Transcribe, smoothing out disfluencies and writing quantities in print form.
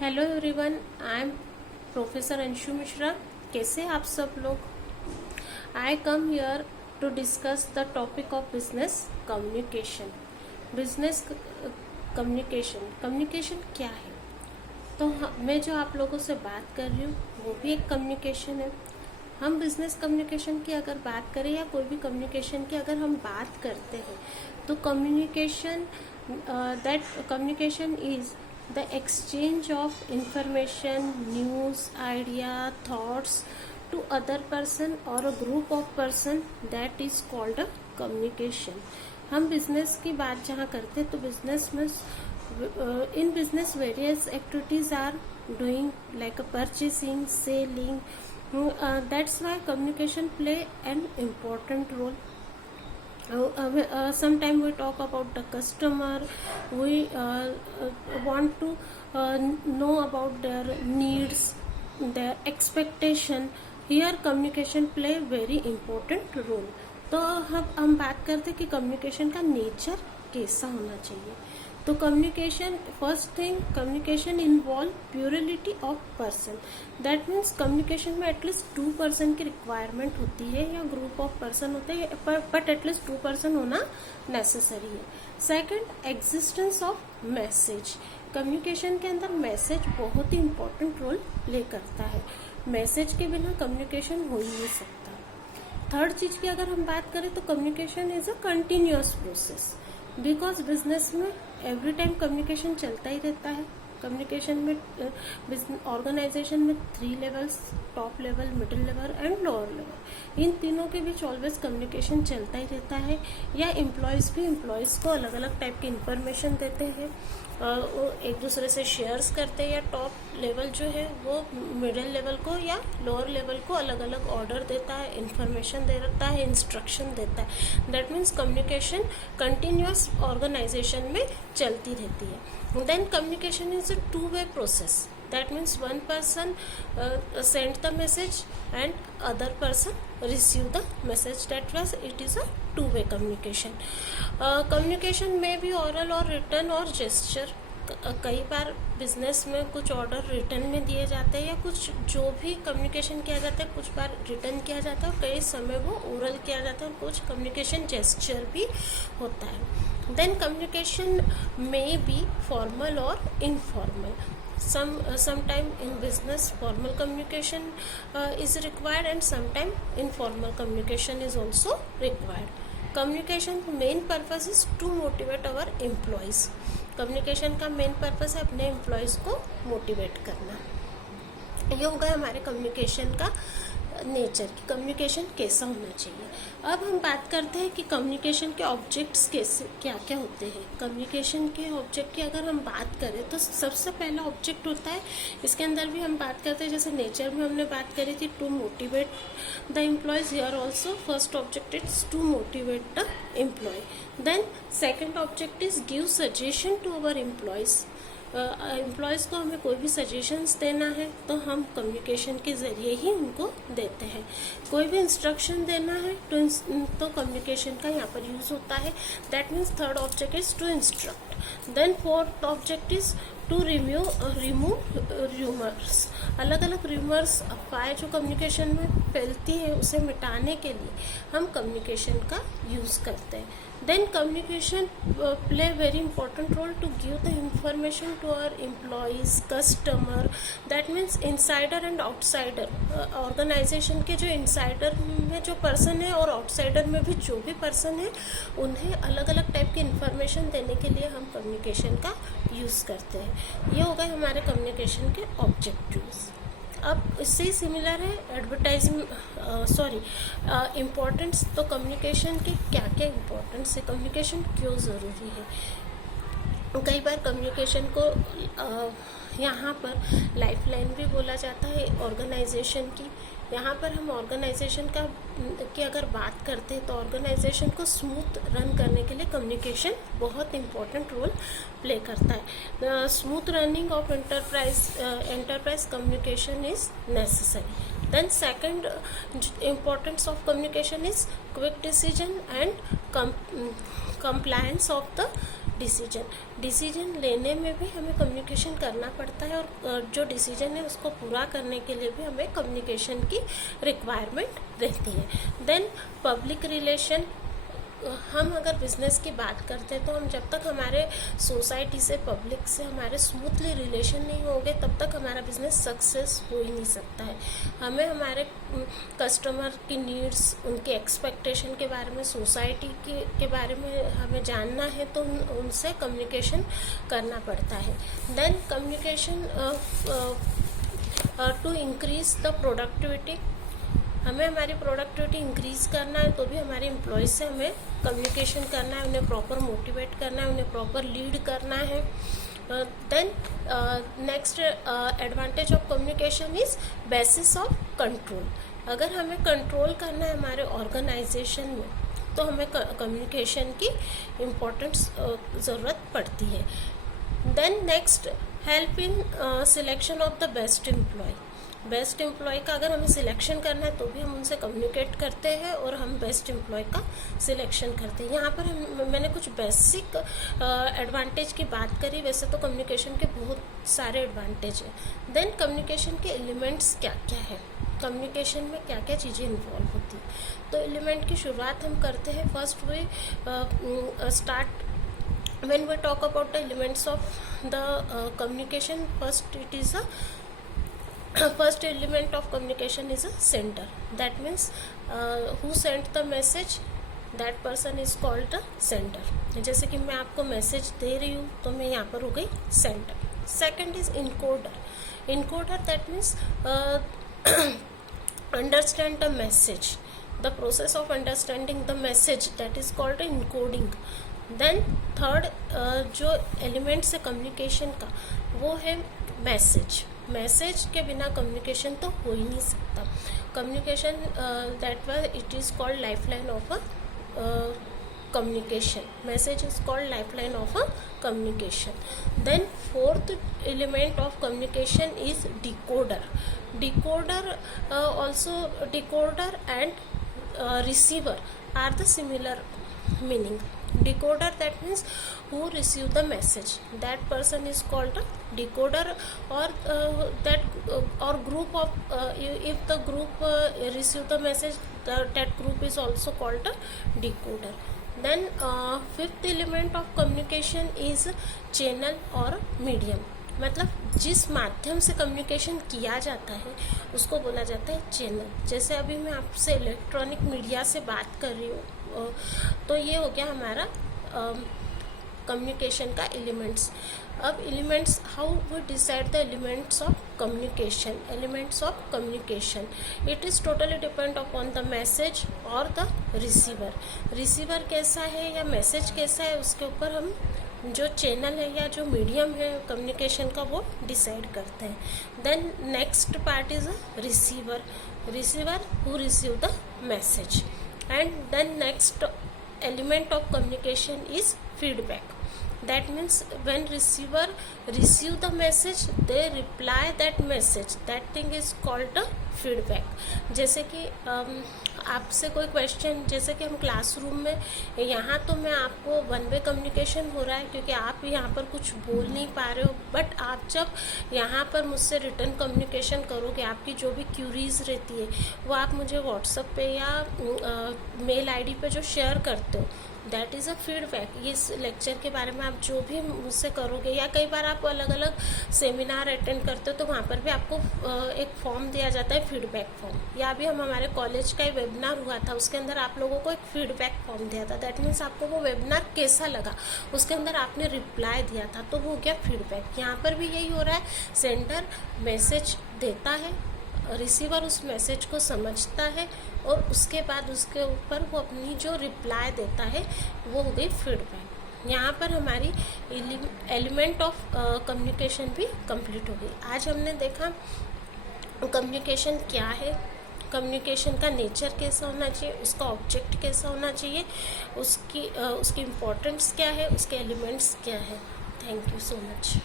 Hello everyone, I am professor Anshu Mishra. कैसे आप सब लोग? I come here to discuss the topic of business communication. Business communication communication क्या है? तो मैं जो आप लोगों से बात कर रही हूँ वो भी एक कम्युनिकेशन है। हम बिजनेस कम्युनिकेशन की अगर बात करें या कोई भी कम्युनिकेशन की अगर हम बात करते हैं तो communication that communication is the exchange of information, news, idea, thoughts to other person or a group of person, that is called a communication। हम बिजनेस की बात जहाँ करते हैं तो बिजनेस में in business various activities are doing like purchasing, selling, that's why communication play an important role। Sometimes we talk about the customer, we want to know about their needs, their expectation। here communication play very important role। तो हम बात करते हैं कि communication का nature कैसा होना चाहिए। तो communication, first thing, communication involve plurality of person. That means communication में एटलीस्ट 2 पर्सन की रिक्वायरमेंट होती है या ग्रुप ऑफ पर्सन होते हैं, बट एटलीस्ट 2 पर्सन होना नेसेसरी है। Second, existence of message. Communication के अंदर मैसेज बहुत ही इंपॉर्टेंट रोल प्ले करता है। मैसेज के बिना कम्युनिकेशन हो ही नहीं सकता। थर्ड चीज की अगर हम बात करें तो communication is a continuous process, because business में एवरी टाइम कम्युनिकेशन चलता ही रहता है। कम्युनिकेशन में ऑर्गेनाइजेशन में 3 levels, top level, middle level and lower level, इन तीनों के बीच ऑलवेज कम्युनिकेशन चलता ही रहता है। या एम्प्लॉयज़ भी एम्प्लॉयज़ को अलग अलग टाइप की इंफॉर्मेशन देते हैं, वो एक दूसरे से शेयर्स करते हैं, या टॉप लेवल जो है वो मिडिल लेवल को या लोअर लेवल को अलग अलग ऑर्डर देता है, इंफॉर्मेशन देता है, इंस्ट्रक्शन देता है। That means communication continuous organisation में चलती रहती है। Then communication is a 2-way process। that means one person send the message and other person receive the message। that was it is a 2-way communication। communication may be oral or written or gesture। कई बार business में कुछ order return में दिए जाते हैं, या कुछ जो भी कम्युनिकेशन किया जाता है कुछ बार रिटर्न किया जाता है, और कई समय वो ओरल किया जाता है, और कुछ कम्युनिकेशन जेस्चर भी होता है। Then communication may be formal और informal. sometime in business formal communication is required, and sometime informal communication is also required। communication main purpose is to motivate our employees। communication का main purpose है अपने employees को motivate करना। ये होगा हमारे communication का नेचर की कम्युनिकेशन कैसा होना चाहिए। अब हम बात करते हैं कि कम्युनिकेशन के ऑब्जेक्ट्स कैसे क्या क्या होते हैं। कम्युनिकेशन के ऑब्जेक्ट की अगर हम बात करें तो सबसे पहला ऑब्जेक्ट होता है, इसके अंदर भी हम बात करते हैं जैसे नेचर में हमने बात करी थी, to motivate the employees. Here also first object is to motivate the employee. Then second object is give suggestion to our employees. Employees को हमें कोई भी सजेशंस देना है तो हम कम्युनिकेशन के ज़रिए ही उनको देते हैं। कोई भी इंस्ट्रक्शन देना है तो कम्युनिकेशन का यहाँ पर यूज़ होता है। That means third object is to instruct. Then fourth object is to remove rumours. अलग अलग र्यूमर्स, अफवाहें जो कम्युनिकेशन में फैलती है उसे मिटाने के लिए हम कम्युनिकेशन का यूज़ करते हैं। Then communication play very important role to give the information to our employees, customer. That means insider and outsider. Organisation के जो इनसाइडर में जो पर्सन है और आउटसाइडर में भी जो भी पर्सन है, उन्हें अलग अलग टाइप की इंफॉर्मेशन देने के लिए हम कम्युनिकेशन का यूज़ करते हैं। ये हो गए हमारे कम्युनिकेशन के ऑब्जेक्टिव्स। अब इससे ही सिमिलर है इम्पोर्टेंस। तो कम्युनिकेशन के क्या क्या इम्पोर्टेंस है, कम्युनिकेशन क्यों ज़रूरी है। कई बार कम्युनिकेशन को यहाँ पर लाइफलाइन भी बोला जाता है ऑर्गेनाइजेशन की। यहाँ पर हम ऑर्गेनाइजेशन की अगर बात करते हैं तो ऑर्गेनाइजेशन को स्मूथ रन करने के लिए कम्युनिकेशन बहुत इंपॉर्टेंट रोल प्ले करता है। Smooth running of enterprise communication is necessary. Then second importance of communication is quick decision and compliance of the decision लेने में भी हमें कम्युनिकेशन करना पड़ता है, और जो डिसीजन है उसको पूरा करने के लिए भी हमें कम्युनिकेशन की रिक्वायरमेंट रहती है। देन पब्लिक रिलेशन, हम अगर बिजनेस की बात करते हैं तो हम जब तक हमारे सोसाइटी से, पब्लिक से हमारे स्मूथली रिलेशन नहीं होंगे तब तक हमारा बिजनेस सक्सेस हो ही नहीं सकता है। हमें हमारे कस्टमर की नीड्स, उनके एक्सपेक्टेशन के बारे में, सोसाइटी के बारे में हमें जानना है, तो उनसे कम्युनिकेशन करना पड़ता है। Then communication to increase the productivity, हमें हमारी प्रोडक्टिविटी इंक्रीज़ करना है तो भी हमारे एम्प्लॉयज़ से हमें कम्युनिकेशन करना है, उन्हें प्रॉपर मोटिवेट करना है, उन्हें प्रॉपर लीड करना है। Then next advantage of communication is basis of control. अगर हमें कंट्रोल करना है हमारे ऑर्गेनाइजेशन में तो हमें कम्युनिकेशन की इम्पोर्टेंस ज़रूरत पड़ती है। Then next, help in selection of the best employee. Best employee का अगर हमें सिलेक्शन करना है तो भी हम उनसे कम्युनिकेट करते हैं और हम बेस्ट एम्प्लॉय का सिलेक्शन करते हैं। यहाँ पर मैंने कुछ बेसिक एडवांटेज की बात करी, वैसे तो कम्युनिकेशन के बहुत सारे एडवांटेज हैं। देन कम्युनिकेशन के एलिमेंट्स क्या क्या है, कम्युनिकेशन में क्या क्या चीज़ें इन्वॉल्व होती हैं। तो एलिमेंट की शुरुआत हम करते हैं। First we start when we talk about the elements of the communication, first element of communication is a sender. That means who sent the message, that person is called the sender. जैसे कि मैं आपको message दे रही हूँ तो मैं यहाँ पर हो गई sender. Second is encoder, that means understand the message, the process of understanding the message, that is called encoding. Then third जो एलिमेंट्स है कम्युनिकेशन का वो है मैसेज के बिना कम्युनिकेशन तो हो ही नहीं सकता। Communication that was it is called lifeline of a communication, message is called lifeline of a communication. Then fourth element of communication is decoder also decoder and receiver are the similar meaning. Decoder, that means who receive the message, that person is called a decoder, or or group of if the group receive the message, that group is also called a decoder. Then fifth element of communication is channel or medium, मतलब जिस माध्यम से communication किया जाता है उसको बोला जाता है चैनल। जैसे अभी मैं आपसे इलेक्ट्रॉनिक मीडिया से बात कर रही हूँ तो ये हो गया हमारा कम्युनिकेशन का एलिमेंट्स। अब elements, how we decide the elements of communication. It is totally depend upon the message और द रिसीवर कैसा है या मैसेज कैसा है, उसके ऊपर हम जो चैनल है या जो मीडियम है कम्युनिकेशन का वो डिसाइड करते हैं। Then next part is a receiver who receive the message. And then next element of communication is feedback. That means when receiver receive the message, they reply that message. That thing is called a feedback. जैसे कि आपसे कोई question, जैसे कि हम classroom में, यहाँ तो मैं आपको वन वे कम्युनिकेशन हो रहा है क्योंकि आप यहाँ पर कुछ बोल नहीं पा रहे हो, बट आप जब यहाँ पर मुझसे रिटर्न कम्युनिकेशन करोगे, आपकी जो भी क्यूरीज रहती है वो आप मुझे व्हाट्सएप पे या मेल आईडी पे जो शेयर करते हो, दैट इज़ अ फीडबैक। इस लेक्चर के बारे में आप जो भी मुझसे करोगे, या कई बार आप अलग अलग सेमिनार अटेंड करते हो तो वहाँ पर भी आपको एक फॉर्म दिया जाता है, फीडबैक फॉर्म। या अभी हमारे कॉलेज का वेबिनार हुआ था, उसके अंदर आप लोगों को एक फीडबैक फॉर्म दिया था। दैट मीन्स आपको वो वेबिनार कैसा लगा, उसके अंदर आपने रिप्लाई दिया था, तो वो हो गया फीडबैक। यहाँ पर भी यही हो रहा है, सेंडर मैसेज देता है, रिसीवर उस मैसेज को समझता है और उसके बाद उसके ऊपर वो अपनी जो रिप्लाई देता है वो हो गई फीडबैक। यहाँ पर हमारी एलिमेंट ऑफ कम्युनिकेशन भी कंप्लीट हो गई। आज हमने देखा कम्युनिकेशन क्या है, कम्युनिकेशन का नेचर कैसा होना चाहिए, उसका ऑब्जेक्ट कैसा होना चाहिए, उसकी इम्पोर्टेंस क्या है, उसके एलिमेंट्स क्या है। Thank you so much.